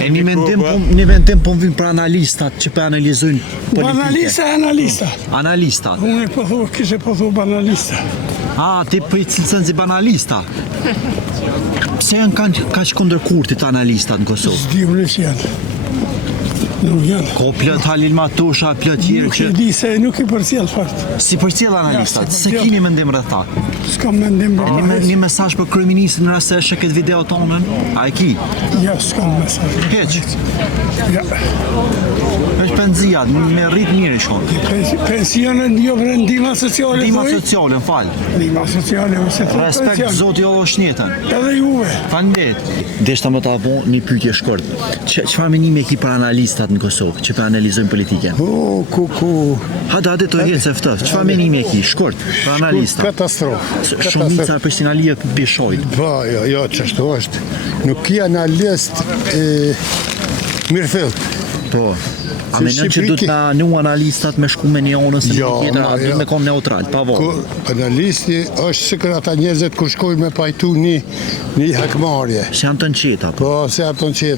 E një mendim po vim për analistat që për analizojnë politike. Analistat. Unë kishe pëthu banalista. Ti për i cilësën zi banalista. Pse janë kaq kundërkurtit analistat në Kosovë? S'di unë që janë. Nuk janë. Ko plët Halil Matusha, plët tjerë që... Nuk e di se nuk i përcjell fakt. Si përcjell analistat? Se kini mendim rreth ta? S'kam mendim rreth ta. Një mesazh për kryeministin në rast se është këtë video tonën? A e ki? Ja, s'kam mesazh. Keq? Ja. Është penzia, me rrit mirë i shkonë. Pensionen jo për ndihma sociale. Ndihma sociale, fal. Ndihma sociale ose të Respekt zoti jo shnetën. Edhe juve. Faleminderit. Deshta më ta bo një pyetje shkurt. Çfarë menimi e ki për analistat në Kosovë që për analizojnë politiken? Hajde të jetë se ftëft. Çfarë menimi e ki shkurt për analistat? Katastrofë. Shumica Prishtinalije bishojt. Jo, ç'është është. Nuk ki analist mirëfill. Po. A menon që duhet na nu analistat me shku me një onës në tjetër, a duhet me kom neutral, pa vonë? Analisti është si kërë ata njerëzit kur shkojnë me pajtu një hakmarje. Se janë të nqeta. Po, se janë të nqeta.